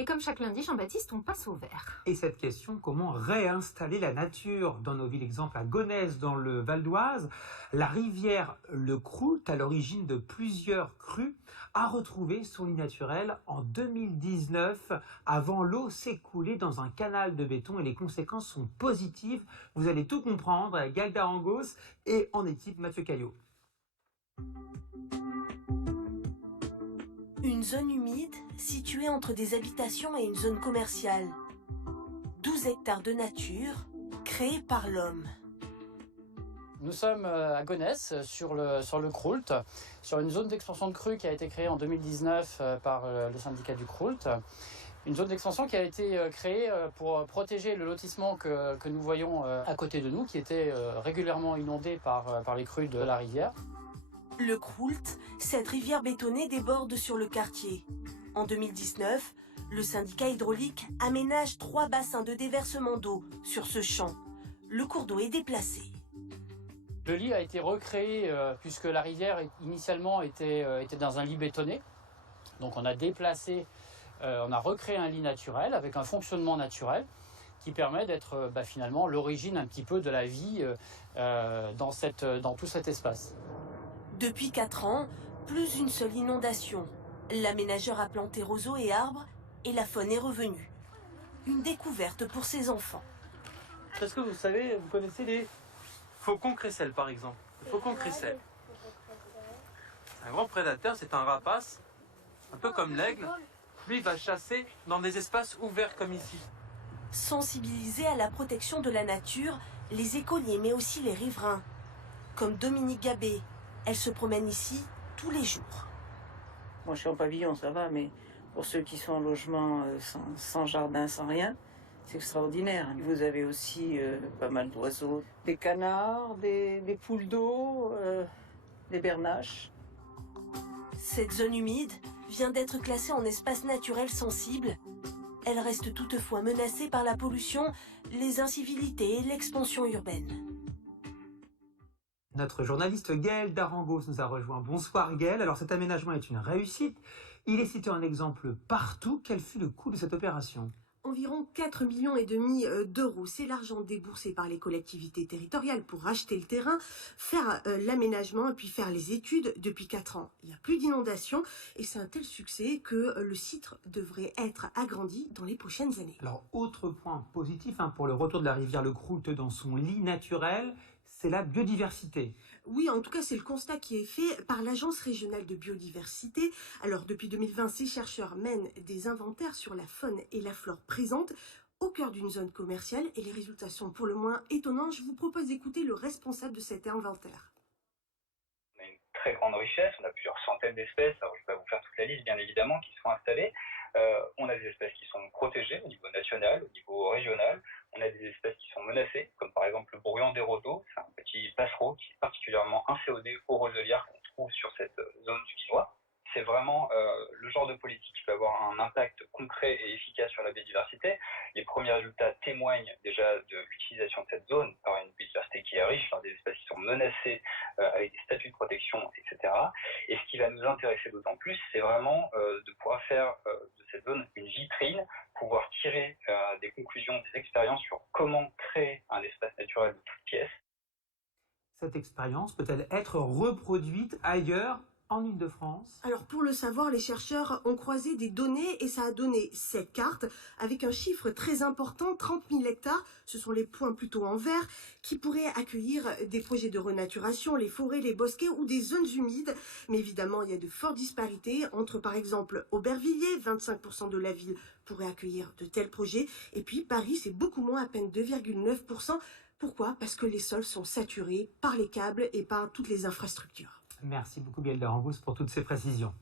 Et comme chaque lundi, Jean-Baptiste, on passe au vert. Et cette question, comment réinstaller la nature dans nos villes? Exemple à Gonesse, dans le Val d'Oise, la rivière Le Croult, à l'origine de plusieurs crues, a retrouvé son lit naturel en 2019, avant l'eau s'écouler dans un canal de béton, et les conséquences sont positives. Vous allez tout comprendre avec Gaël Darangos et en équipe Mathieu Caillot. Une zone humide située entre des habitations et une zone commerciale. 12 hectares de nature créés par l'homme. Nous sommes à Gonesse, sur le Croult, sur une zone d'extension de crue qui a été créée en 2019 par le syndicat du Croult. Une zone d'extension qui a été créée pour protéger le lotissement que nous voyons à côté de nous, qui était régulièrement inondé par les crues de la rivière. Le Croult, cette rivière bétonnée déborde sur le quartier. En 2019, le syndicat hydraulique aménage 3 bassins de déversement d'eau sur ce champ. Le cours d'eau est déplacé. Le lit a été recréé puisque la rivière initialement était dans un lit bétonné. Donc on a déplacé, on a recréé un lit naturel avec un fonctionnement naturel qui permet d'être finalement l'origine un petit peu de la vie dans tout cet espace. Depuis 4 ans, plus une seule inondation. L'aménageur a planté roseaux et arbres et la faune est revenue. Une découverte pour ses enfants. Est-ce que vous connaissez les faucons crécelles par exemple? Le faucon crécelle. Un grand prédateur, c'est un rapace, un peu comme l'aigle. Lui, il va chasser dans des espaces ouverts comme ici. Sensibilisés à la protection de la nature, les écoliers mais aussi les riverains. Comme Dominique Gabé. Elle se promène ici tous les jours. Moi, je suis en pavillon, ça va, mais pour ceux qui sont en logement sans jardin, sans rien, c'est extraordinaire. Vous avez aussi pas mal d'oiseaux, des canards, des poules d'eau, des bernaches. Cette zone humide vient d'être classée en espace naturel sensible. Elle reste toutefois menacée par la pollution, les incivilités et l'expansion urbaine. Notre journaliste Gaël Darangos nous a rejoint. Bonsoir Gaël. Alors cet aménagement est une réussite. Il est cité en exemple partout. Quel fut le coût de cette opération ? Environ 4,5 millions d'euros. C'est l'argent déboursé par les collectivités territoriales pour racheter le terrain, faire l'aménagement et puis faire les études depuis 4 ans. Il n'y a plus d'inondations et c'est un tel succès que le site devrait être agrandi dans les prochaines années. Alors autre point positif pour le retour de la rivière Le Croult dans son lit naturel, c'est la biodiversité. Oui, en tout cas, c'est le constat qui est fait par l'Agence régionale de biodiversité. Alors, depuis 2020, ces chercheurs mènent des inventaires sur la faune et la flore présentes au cœur d'une zone commerciale et les résultats sont pour le moins étonnants. Je vous propose d'écouter le responsable de cet inventaire. On a une très grande richesse, on a plusieurs centaines d'espèces, alors je ne vais pas vous faire toute la liste bien évidemment, qui sont installées. On a des espèces qui sont protégées au niveau national, au niveau régional. On a des espèces qui sont menacées, comme par exemple le bruyant des roseaux. C'est un petit passereau qui est particulièrement inféodé aux roselières qu'on trouve sur cette zone du Vinois. C'est vraiment le genre de politique qui peut avoir un impact concret et efficace sur la biodiversité. Les premiers résultats témoignent déjà de l'utilisation de cette zone par une biodiversité qui est riche, par des espèces qui sont menacées avec des statuts de protection, etc. Et ce qui va nous intéresser d'autant plus, c'est vraiment de pouvoir faire de cette zone une vitrine, pouvoir tirer des conclusions, des expériences sur comment créer un espace naturel de toutes pièces. Cette expérience peut-elle être reproduite ailleurs en Île-de-France? Alors pour le savoir, les chercheurs ont croisé des données et ça a donné cette carte avec un chiffre très important, 30 000 hectares, ce sont les points plutôt en vert, qui pourraient accueillir des projets de renaturation, les forêts, les bosquets ou des zones humides. Mais évidemment, il y a de fortes disparités entre par exemple Aubervilliers, 25% de la ville pourrait accueillir de tels projets, et puis Paris, c'est beaucoup moins, à peine 2,9%. Pourquoi? Parce que les sols sont saturés par les câbles et par toutes les infrastructures. Merci beaucoup Gaël Darangos pour toutes ces précisions.